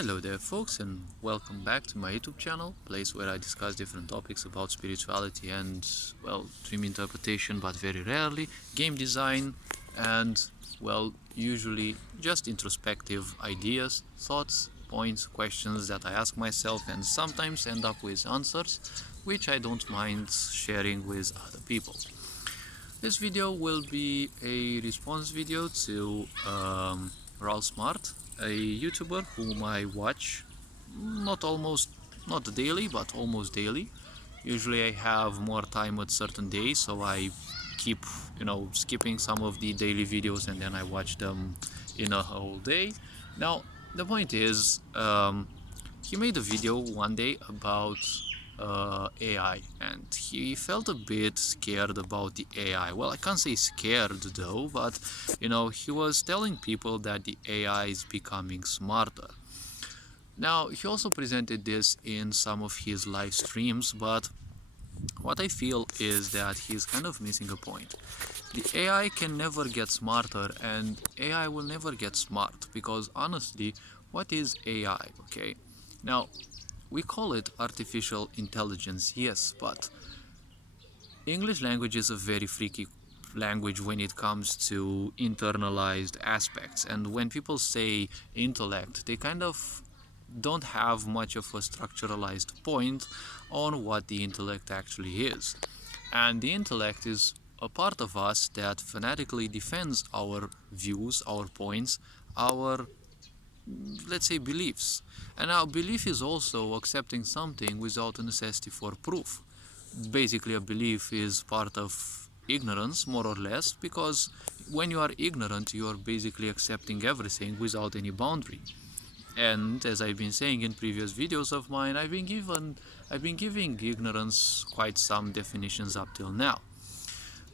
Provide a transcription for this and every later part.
Hello there folks, and welcome back to my YouTube channel, place where I discuss different topics about spirituality and, well, dream interpretation, but very rarely game design and, well, usually just introspective ideas, thoughts, points, questions that I ask myself and sometimes end up with answers which I don't mind sharing with other people. This video will be a response video to Raul Smart, a YouTuber whom I watch not daily, but almost daily. Usually I have more time at certain days, so I keep, skipping some of the daily videos and then I watch them in a whole day. Now, the point is, he made a video one day about AI, and he felt a bit scared about the AI. Well, I can't say scared though, but he was telling people that the AI is becoming smarter. Now, he also presented this in some of his live streams, but what I feel is that he's kind of missing a point. The AI can never get smarter, and AI will never get smart, because honestly, what is AI, okay? Now, we call it artificial intelligence, yes, but English language is a very freaky language when it comes to internalized aspects. And when people say intellect, they kind of don't have much of a structuralized point on what the intellect actually is. And the intellect is a part of us that fanatically defends our views, our points, our, let's say, beliefs. And our belief is also accepting something without a necessity for proof. Basically, a belief is part of ignorance, more or less, because when you are ignorant, you are basically accepting everything without any boundary. And as I've been saying in previous videos of mine, I've been giving ignorance quite some definitions up till now.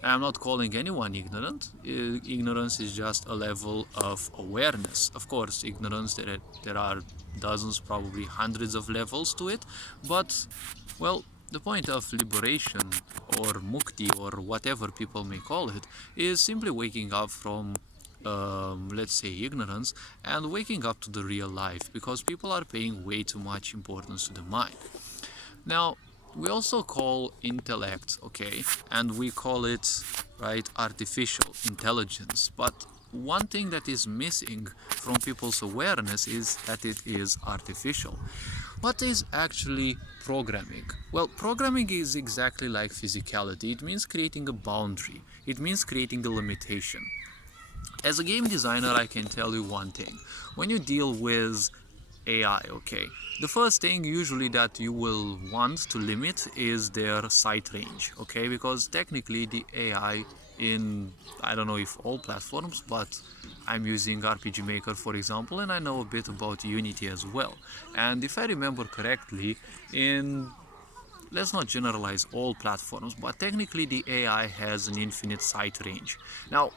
I'm not calling anyone ignorant. Ignorance is just a level of awareness. Of course, ignorance, there are dozens, probably hundreds of levels to it, but, well, the point of liberation or mukti or whatever people may call it is simply waking up from, let's say, ignorance and waking up to the real life, because people are paying way too much importance to the mind. Now, we also call intellect, okay, and we call it, right, artificial intelligence, but one thing that is missing from people's awareness is that it is artificial. What is actually programming? Well, programming is exactly like physicality. It means creating a boundary. It means creating a limitation. As a game designer, I can tell you one thing. When you deal with AI, okay, the first thing usually that you will want to limit is their sight range, okay, because technically the AI in, I don't know if all platforms, but I'm using RPG Maker for example, and I know a bit about Unity as well. And if I remember correctly, in, let's not generalize all platforms, but technically the AI has an infinite sight range. Now,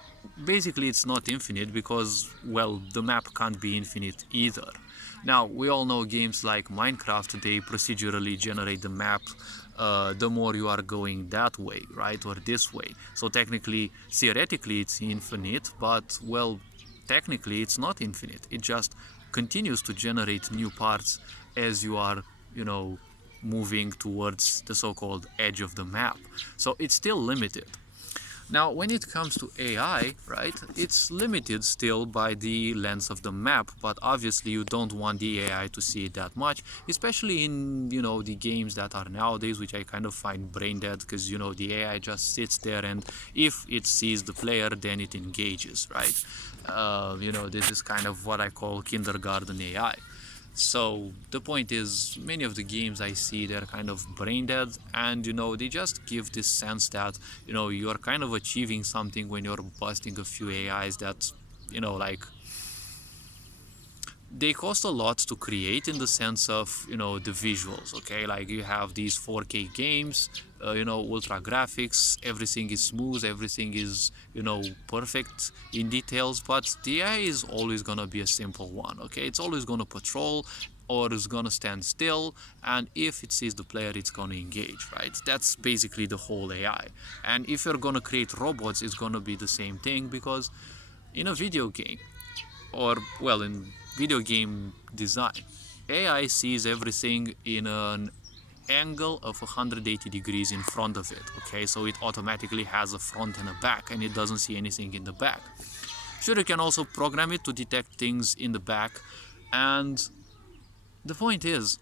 basically it's not infinite because, well, the map can't be infinite either. Now, we all know games like Minecraft, they procedurally generate the map the more you are going that way, right, or this way. So technically, theoretically, it's infinite, but, well, technically it's not infinite. It just continues to generate new parts as you are, moving towards the so-called edge of the map. So it's still limited. Now, when it comes to AI, right, it's limited still by the length of the map, but obviously you don't want the AI to see it that much, especially in, the games that are nowadays, which I kind of find brain dead, because, the AI just sits there and if it sees the player, then it engages, right? This is kind of what I call kindergarten AI. So the point is, many of the games I see, they're kind of brain dead, and they just give this sense that you're kind of achieving something when you're busting a few AIs that like, they cost a lot to create in the sense of the visuals, okay, like you have these 4K games, ultra graphics, everything is smooth, everything is perfect in details, but the AI is always gonna be a simple one, okay, it's always gonna patrol or it's gonna stand still, and if it sees the player, it's gonna engage, right? That's basically the whole AI. And if you're gonna create robots, it's gonna be the same thing, because in a video game, or, well, in video game design. AI sees everything in an angle of 180 degrees in front of it. Okay, so it automatically has a front and a back, and it doesn't see anything in the back. Sure, you can also program it to detect things in the back, and the point is,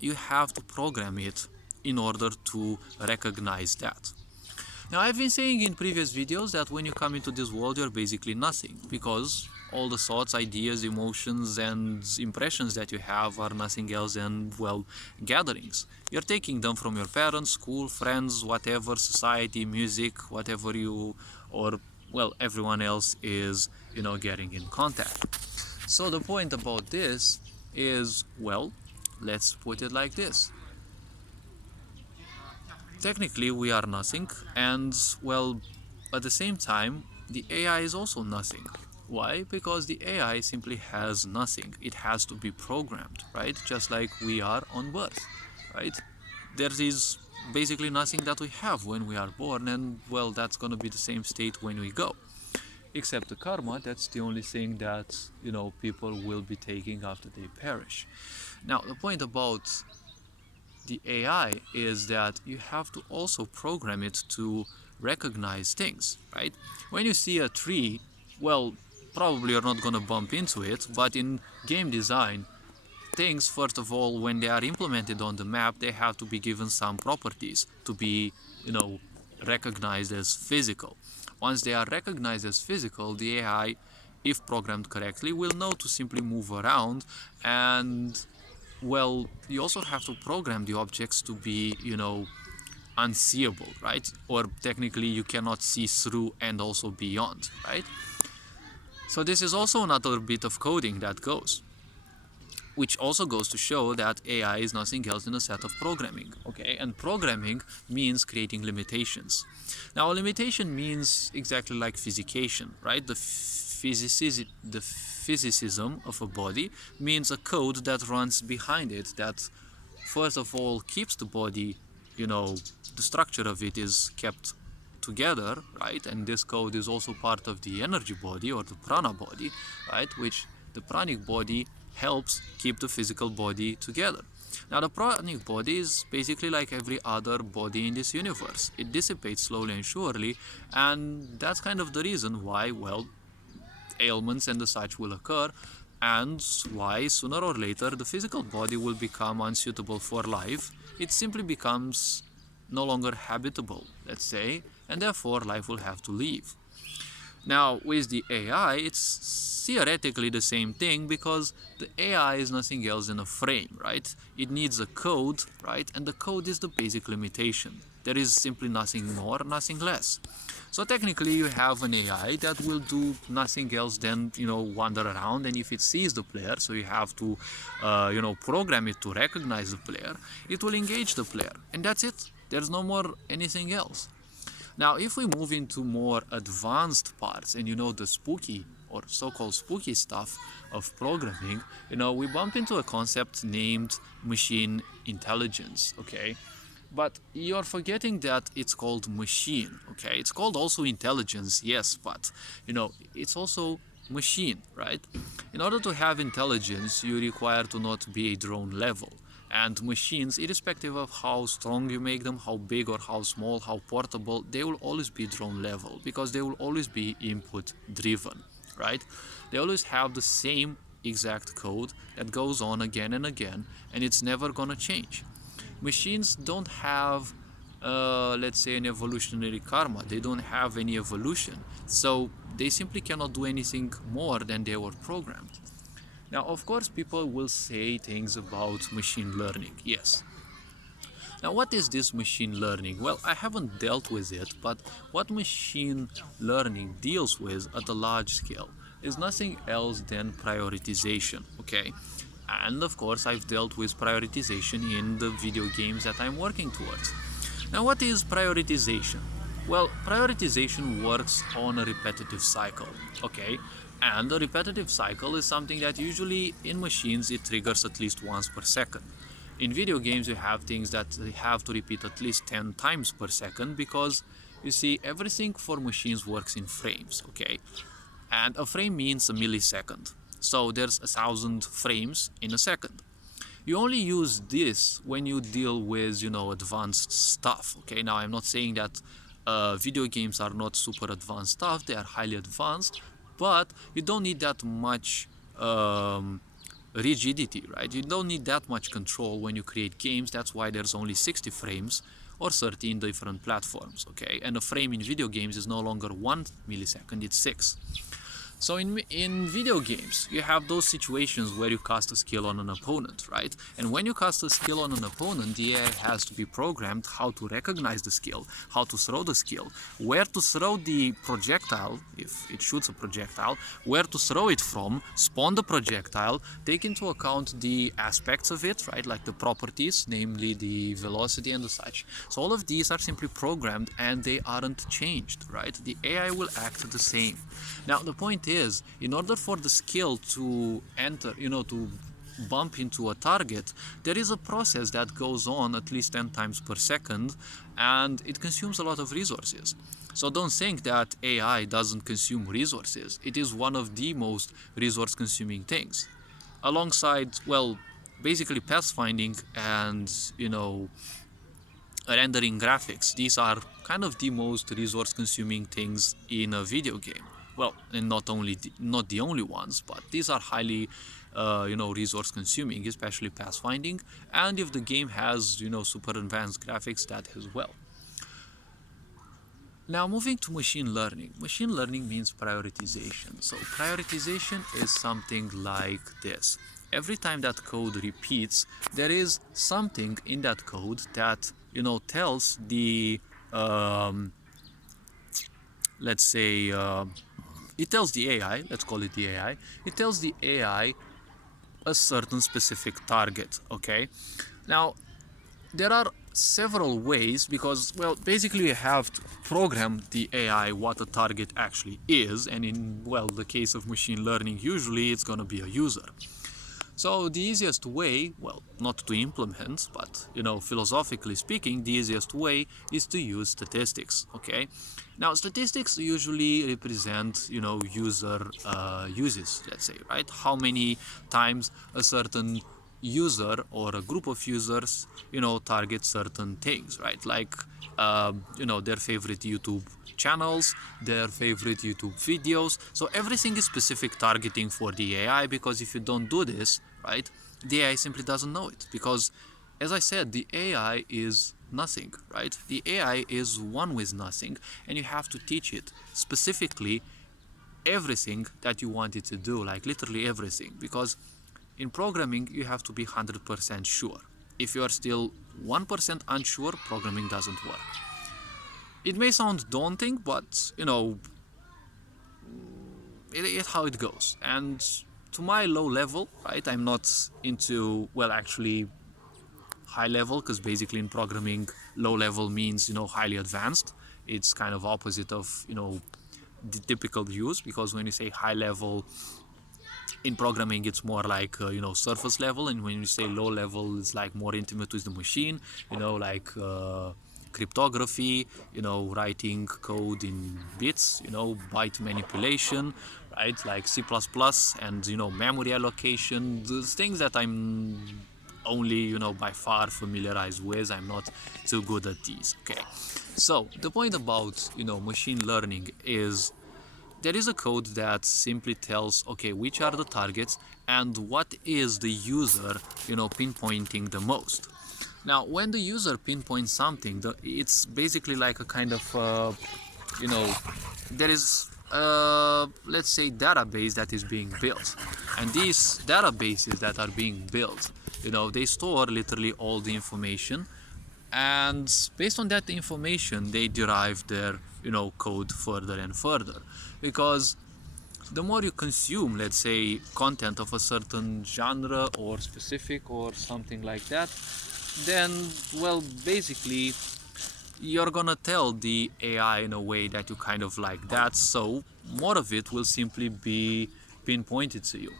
you have to program it in order to recognize that. Now, I've been saying in previous videos that when you come into this world, you're basically nothing, because all the thoughts, ideas, emotions, and impressions that you have are nothing else than, well, gatherings. You're taking them from your parents, school, friends, whatever, society, music, whatever you, or, well, everyone else is, getting in contact. So the point about this is, well, let's put it like this. Technically, we are nothing, and, well, at the same time, the AI is also nothing. Why? Because the AI simply has nothing. It has to be programmed, right? Just like we are on birth, right? There is basically nothing that we have when we are born, and, well, that's going to be the same state when we go. Except the karma, that's the only thing that, people will be taking after they perish. Now, the point about the AI is that you have to also program it to recognize things, right? When you see a tree, well, probably you're not going to bump into it, but in game design, things, first of all, when they are implemented on the map, they have to be given some properties to be, recognized as physical. Once they are recognized as physical, the AI, if programmed correctly, will know to simply move around, and, well, you also have to program the objects to be, unseeable, right? Or technically you cannot see through and also beyond, right? So this is also another bit of coding that goes, which also goes to show that AI is nothing else than a set of programming, okay? And programming means creating limitations. Now, a limitation means exactly like physication, right? The physicism of a body means a code that runs behind it that, first of all, keeps the body, the structure of it is kept together, right? And this code is also part of the energy body or the prana body, right? Which the pranic body helps keep the physical body together. Now, the pranic body is basically like every other body in this universe. It dissipates slowly and surely, and that's kind of the reason why, well, ailments and the such will occur, and why sooner or later the physical body will become unsuitable for life. It simply becomes no longer habitable, let's say, and therefore life will have to leave. Now, with the AI, it's theoretically the same thing, because the AI is nothing else than a frame, right? It needs a code, right? And the code is the basic limitation. There is simply nothing more, nothing less. So technically you have an AI that will do nothing else than, wander around, and if it sees the player, so you have to, program it to recognize the player, it will engage the player, and that's it. There's no more anything else. Now, if we move into more advanced parts and, the spooky or so-called spooky stuff of programming, we bump into a concept named machine intelligence, okay? But you're forgetting that it's called machine, okay? It's called also intelligence, yes, but, it's also machine, right? In order to have intelligence, you require to not be a drone level. And machines, irrespective of how strong you make them, how big or how small, how portable, they will always be drone level, because they will always be input driven, right? They always have the same exact code that goes on again and again, and it's never gonna change. Machines don't have, let's say, an evolutionary karma. They don't have any evolution, so they simply cannot do anything more than they were programmed. Now, of course, people will say things about machine learning, yes. Now, what is this machine learning? Well, I haven't dealt with it, but what machine learning deals with at a large scale is nothing else than prioritization, okay? And of course, I've dealt with prioritization in the video games that I'm working towards. Now, what is prioritization? Well, prioritization works on a repetitive cycle, okay? And a repetitive cycle is something that usually in machines it triggers at least once per second. In video games you have things that they have to repeat at least 10 times per second, because you see, everything for machines works in frames, okay? And a frame means a millisecond. So there's 1,000 frames in a second. You only use this when you deal with, advanced stuff. Okay, now I'm not saying that video games are not super advanced stuff. They are highly advanced, but you don't need that much rigidity, right? You don't need that much control when you create games. That's why there's only 60 frames or 30 in different platforms. Okay, and a frame in video games is no longer 1 millisecond, it's 6. So in video games, you have those situations where you cast a skill on an opponent, right? And when you cast a skill on an opponent, the AI has to be programmed how to recognize the skill, how to throw the skill, where to throw the projectile, if it shoots a projectile, where to throw it from, spawn the projectile, take into account the aspects of it, right? Like the properties, namely the velocity and the such. So all of these are simply programmed and they aren't changed, right? The AI will act the same. Now, the point is, in order for the skill to enter, to bump into a target, there is a process that goes on at least 10 times per second, and it consumes a lot of resources. So don't think that AI doesn't consume resources. It is one of the most resource consuming things. Alongside, well, basically pathfinding and, rendering graphics. These are kind of the most resource consuming things in a video game. Well, and not the only ones, but these are highly resource consuming, especially pathfinding, and if the game has super advanced graphics, that as well. Now, moving to machine learning. Machine learning means prioritization. So prioritization is something like this. Every time that code repeats, there is something in that code that tells the let's say it tells the AI, let's call it the AI, it tells the AI a certain specific target. Okay, now there are several ways, because, well, basically you have to program the AI what a target actually is, and in, well, the case of machine learning, usually it's going to be a user. So the easiest way, well, not to implement, but philosophically speaking, the easiest way is to use statistics. Okay, now statistics usually represent user uses, let's say, right? How many times a certain user or a group of users target certain things, right? Like their favorite YouTube channels, their favorite YouTube videos. So everything is specific targeting for the AI, because if you don't do this, right, the AI simply doesn't know it, because, as I said, the AI is nothing, right? The AI is one with nothing, and you have to teach it specifically everything that you want it to do, like literally everything, because in programming you have to be 100% sure. If you are still 1% unsure, programming doesn't work. It may sound daunting, but it's how it goes. And to my low level, right, I'm not into, well, actually high level, because basically in programming low level means highly advanced. It's kind of opposite of the typical use, because when you say high level in programming, it's more like surface level, and when you say low level, it's like more intimate with the machine, like cryptography, writing code in bits, byte manipulation, right, like C++ and memory allocation, those things that I'm only by far familiarized with. I'm not too good at these. Okay, so the point about machine learning is there is a code that simply tells, okay, which are the targets and what is the user pinpointing the most. Now, when the user pinpoints something, it's basically like a kind of there is let's say database that is being built, and these databases that are being built, they store literally all the information, and based on that information they derive their code further and further, because the more you consume, let's say, content of a certain genre or specific or something like that, then, well, basically you're gonna tell the AI in a way that you kind of like that, so more of it will simply be pinpointed to you.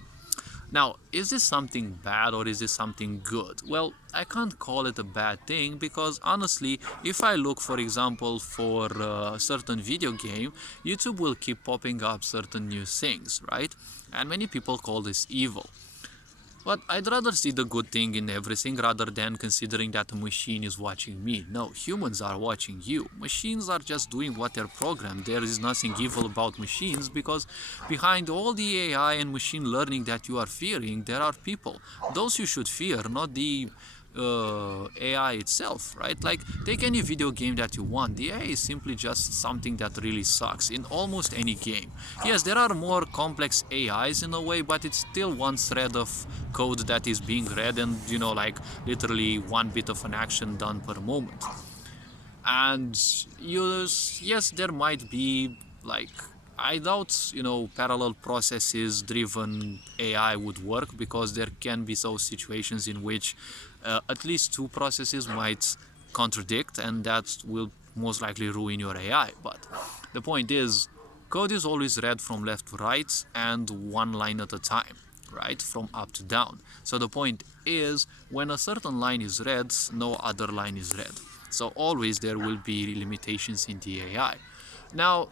Now, is this something bad or is this something good? Well, I can't call it a bad thing because honestly, if I look, for example, for a certain video game, YouTube will keep popping up certain new things, right? And many people call this evil. But I'd rather see the good thing in everything rather than considering that a machine is watching me. No, humans are watching you. Machines are just doing what they're programmed. There is nothing evil about machines because behind all the AI and machine learning that you are fearing, there are people. Those you should fear, not the AI itself, right? Like, take any video game that you want. The AI is simply just something that really sucks in almost any game. Yes, there are more complex AIs in a way, but it's still one thread of code that is being read and, like literally one bit of an action done per moment. And yes, there might be like, I doubt parallel processes driven AI would work because there can be those situations in which at least two processes might contradict, and that will most likely ruin your AI. But the point is, code is always read from left to right and one line at a time, right? From up to down. So the point is, when a certain line is read, no other line is read. So always there will be limitations in the AI. Now,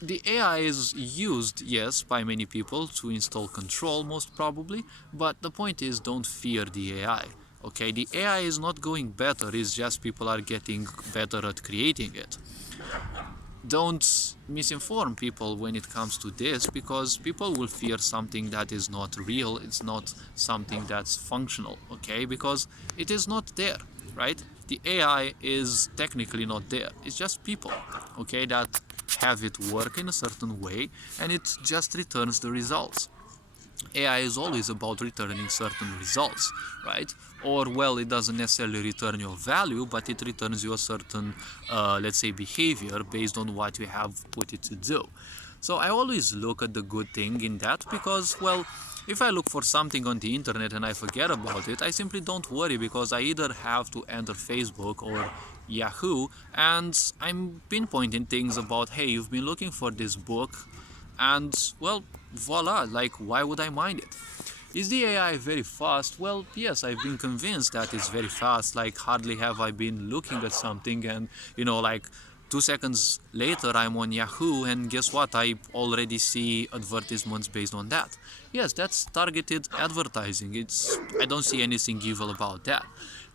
the AI is used, yes, by many people to install control, most probably, but the point is, don't fear the AI. Okay, the AI is not going better, it's just people are getting better at creating it. Don't misinform people when it comes to this, because people will fear something that is not real, it's not something that's functional, okay, because it is not there, right? The AI is technically not there, it's just people, okay, that have it work in a certain way and it just returns the results. AI is always about returning certain results, right? Or, well, it doesn't necessarily return your value, but it returns you a certain, let's say, behavior based on what you have put it to do. So I always look at the good thing in that because, well, if I look for something on the internet and I forget about it, I simply don't worry because I either have to enter Facebook or Yahoo and I'm pinpointing things about, hey, you've been looking for this book, and well, voila, like, why would I mind it? Is the AI very fast? Well, yes, I've been convinced that it's very fast. Like, hardly have I been looking at something and, like 2 seconds later I'm on Yahoo and guess what? I already see advertisements based on that. Yes, that's targeted advertising. I don't see anything evil about that.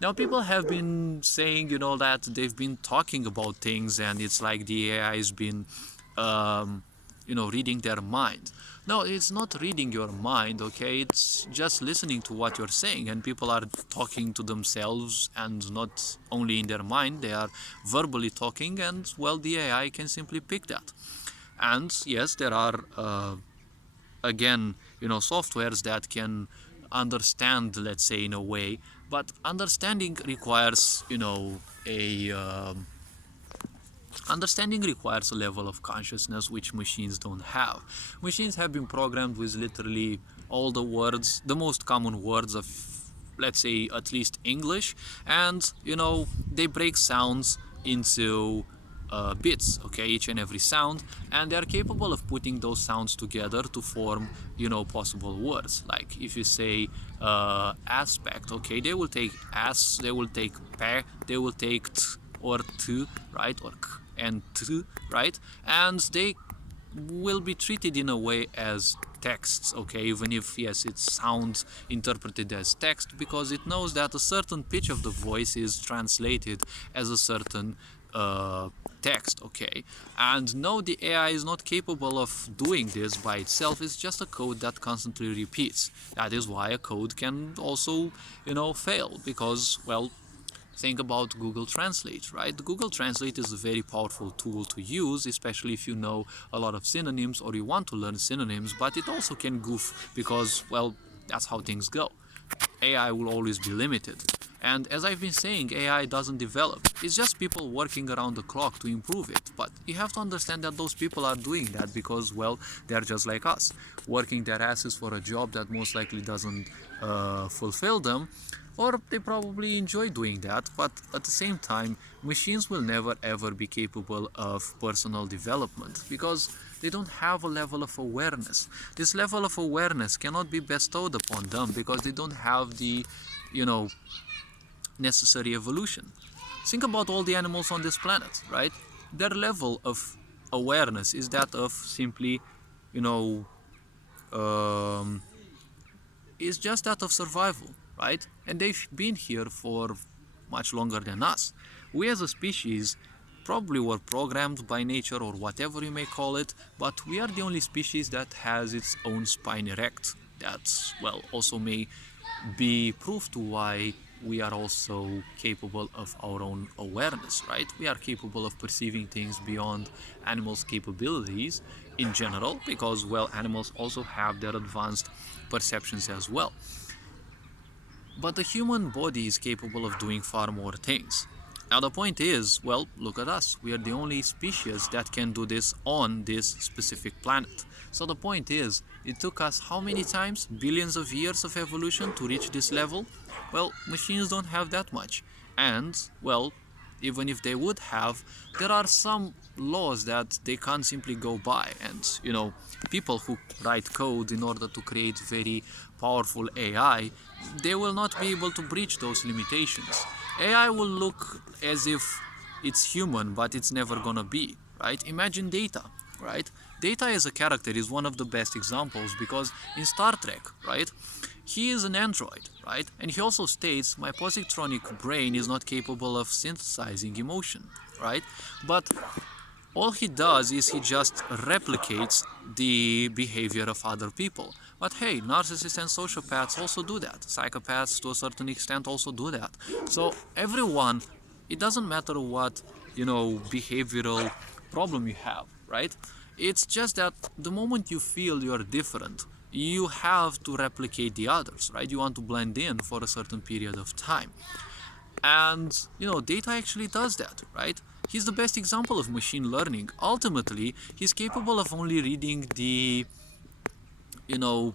Now, people have been saying, that they've been talking about things and it's like the AI has been reading their mind. No, it's not reading your mind, okay? It's just listening to what you're saying, and people are talking to themselves and not only in their mind, they are verbally talking, and well, the AI can simply pick that. And yes, there are again, softwares that can understand, let's say, in a way, but understanding requires, understanding requires a level of consciousness which machines don't have. Machines have been programmed with literally all the words, the most common words of, let's say, at least English, and they break sounds into bits, okay, each and every sound, and they are capable of putting those sounds together to form, possible words. Like if you say aspect, okay, they will take as, they will take pe, they will take t or t, right, or k and t, right, and they will be treated in a way as texts, okay, even if yes, it sounds interpreted as text because it knows that a certain pitch of the voice is translated as a certain text, okay. And no, the AI is not capable of doing this by itself. It's just a code that constantly repeats. That is why a code can also fail because, well, think about Google Translate, right? Google Translate is a very powerful tool to use, especially if you know a lot of synonyms or you want to learn synonyms, but it also can goof because, well, that's how things go. AI will always be limited. And as I've been saying, AI doesn't develop. It's just people working around the clock to improve it. But you have to understand that those people are doing that because, well, they're just like us, working their asses for a job that most likely doesn't fulfill them, or they probably enjoy doing that. But at the same time, machines will never ever be capable of personal development because they don't have a level of awareness. This level of awareness cannot be bestowed upon them because they don't have the, you know, necessary evolution. Think about all the animals on this planet, right? Their level of awareness is that of simply, you know, um, is just that of survival, right? And they've been here for much longer than us. We as a species probably were programmed by nature or whatever you may call it, but we are the only species that has its own spine erect. That's, well, also may be proof to why we are also capable of our own awareness, right? We are capable of perceiving things beyond animals' capabilities in general because, well, animals also have their advanced perceptions as well. But the human body is capable of doing far more things. Now the point is, well, look at us. We are the only species that can do this on this specific planet. So the point is, it took us how many times? Billions of years of evolution to reach this level? Well, machines don't have that much. And, well, even if they would have, there are some laws that they can't simply go by. And, you know, people who write code in order to create very powerful AI, they will not be able to breach those limitations. AI will look as if it's human, but it's never gonna be, right? Imagine Data, right? Data as a character is one of the best examples because in Star Trek, right? He is an android, right? And he also states, my positronic brain is not capable of synthesizing emotion, right? But all he does is he just replicates the behavior of other people. But hey, narcissists and sociopaths also do that. Psychopaths to a certain extent also do that. So everyone, it doesn't matter what, you know, behavioral problem you have, right? It's just that the moment you feel you're different, you have to replicate the others, right? You want to blend in for a certain period of time. And, you know, Data actually does that, right? He's the best example of machine learning. Ultimately, he's capable of only reading the, you know,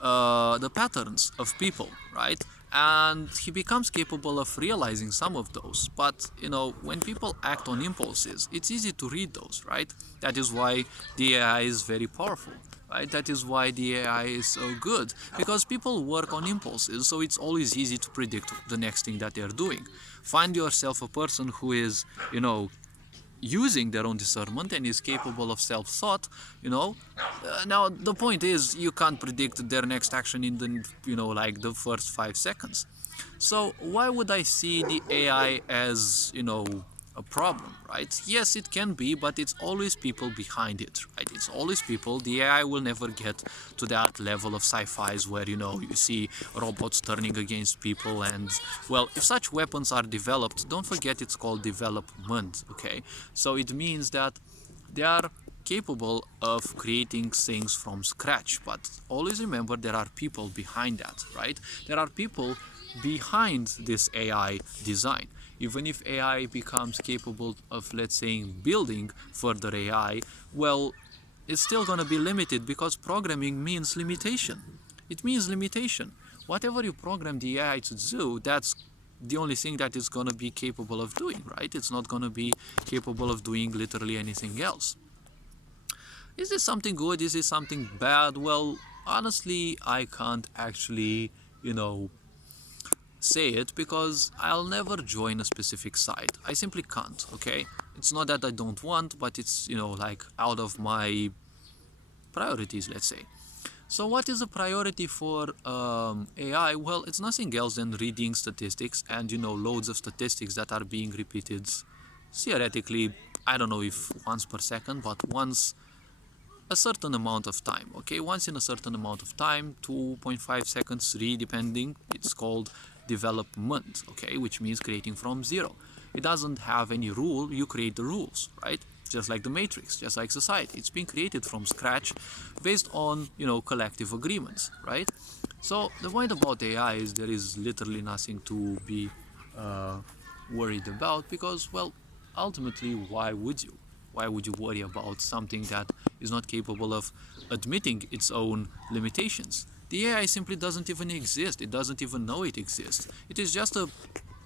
the patterns of people, right? And he becomes capable of realizing some of those. But, you know, when people act on impulses, it's easy to read those, right? That is why the AI is very powerful, right? That is why the AI is so good, because people work on impulses, so it's always easy to predict the next thing that they're doing. Find yourself a person who is, you know, using their own discernment and is capable of self-thought, you know. Now the point is, you can't predict their next action in the, you know, like the first 5 seconds. So why would I see the AI as, you know, a problem, right? Yes, it can be, but it's always people behind it, right? It's always people. The AI will never get to that level of sci-fis where, you know, you see robots turning against people. And, well, if such weapons are developed, don't forget it's called development, okay? So it means that they are capable of creating things from scratch, but always remember there are people behind that, right? There are people behind this AI design. Even if AI becomes capable of, let's say, building further AI, well, it's still going to be limited because programming means limitation. It means limitation. Whatever you program the AI to do, that's the only thing that it's going to be capable of doing, right? It's not going to be capable of doing literally anything else. Is this something good? Is this something bad? Well, honestly, I can't actually, you know, say it because I'll never join a specific side. I simply can't, okay? It's not that I don't want, but it's, you know, like out of my priorities, let's say. So what is a priority for AI? Well, it's nothing else than reading statistics and, you know, loads of statistics that are being repeated theoretically, I don't know if once per second, but once a certain amount of time, okay? Once in a certain amount of time, 2.5 seconds, 3, depending. It's called development, okay? Which means creating from zero. It doesn't have any rule, you create the rules, right? Just like the Matrix, just like society. It's been created from scratch based on, you know, collective agreements, right? So the point about AI is there is literally nothing to be worried about because, well, ultimately, why would you? Why would you worry about something that is not capable of admitting its own limitations? The AI simply doesn't even exist. It doesn't even know it exists. It is just a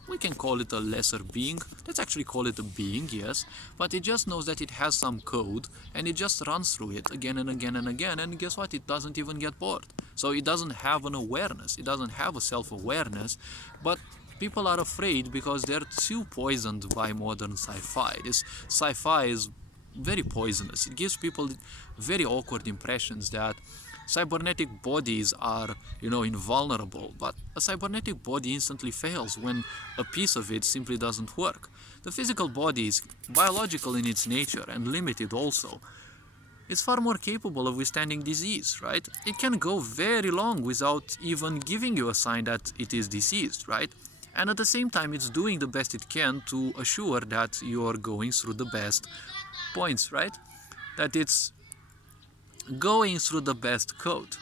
we can call it a lesser being. Let's actually call it a being, yes, but it just knows that it has some code and it just runs through it again and again and again, and guess what? It doesn't even get bored. So it doesn't have an awareness, it doesn't have a self-awareness, but people are afraid because they're too poisoned by modern sci-fi. This sci-fi is very poisonous. It gives people very awkward impressions that cybernetic bodies are, invulnerable, but a cybernetic body instantly fails when a piece of it simply doesn't work. The physical body is biological in its nature and limited also. It's far more capable of withstanding disease, right? It can go very long without even giving you a sign that it is diseased, right? And at the same time, it's doing the best it can to assure that you're going through the best points, right? That it's going through the best code.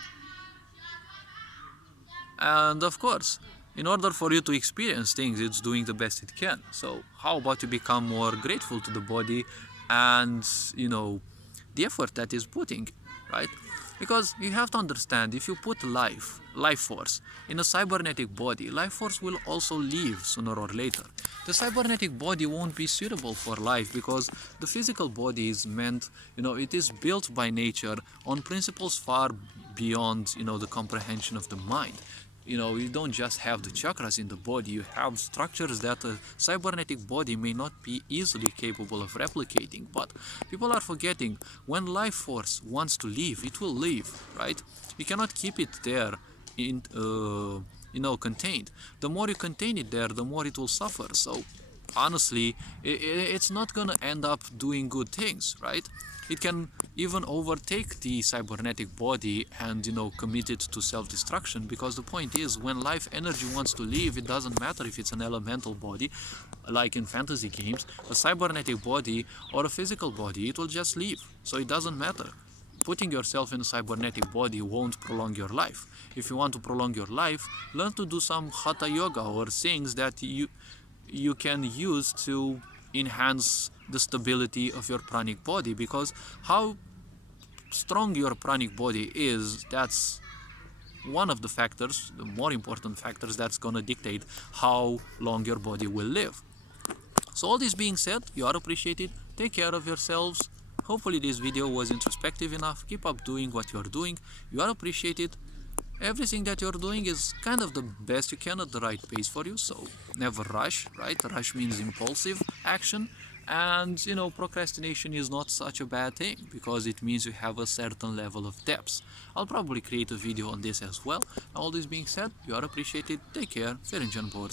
And of course, in order for you to experience things, it's doing the best it can. So how about you become more grateful to the body and, the effort that is putting, right? Because you have to understand, if you put life force in a cybernetic body, life force will also leave sooner or later. The cybernetic body won't be suitable for life because the physical body is meant, it is built by nature on principles far beyond, the comprehension of the mind. You don't just have the chakras in the body, you have structures that a cybernetic body may not be easily capable of replicating. But people are forgetting, when life force wants to leave, it will leave, right? You cannot keep it there contained. The more you contain it there, the more it will suffer. So honestly, it's not gonna end up doing good things, right? It can even overtake the cybernetic body and, commit it to self-destruction, because the point is, when life energy wants to leave, it doesn't matter if it's an elemental body, like in fantasy games, a cybernetic body or a physical body, it will just leave. So it doesn't matter. Putting yourself in a cybernetic body won't prolong your life. If you want to prolong your life, learn to do some hatha yoga or things that you can use to enhance the stability of your pranic body, because how strong your pranic body is, that's one of the factors, the more important factors, that's going to dictate how long your body will live. So all this being said, you are appreciated, take care of yourselves. Hopefully this video was introspective enough. Keep up doing what you're doing, you are appreciated. Everything that you're doing is kind of the best you can at the right pace for you, so never rush, right? Rush means impulsive action, and procrastination is not such a bad thing because it means you have a certain level of depth. I'll probably create a video on this as well. All this being said, you are appreciated, take care, Ferencan Board.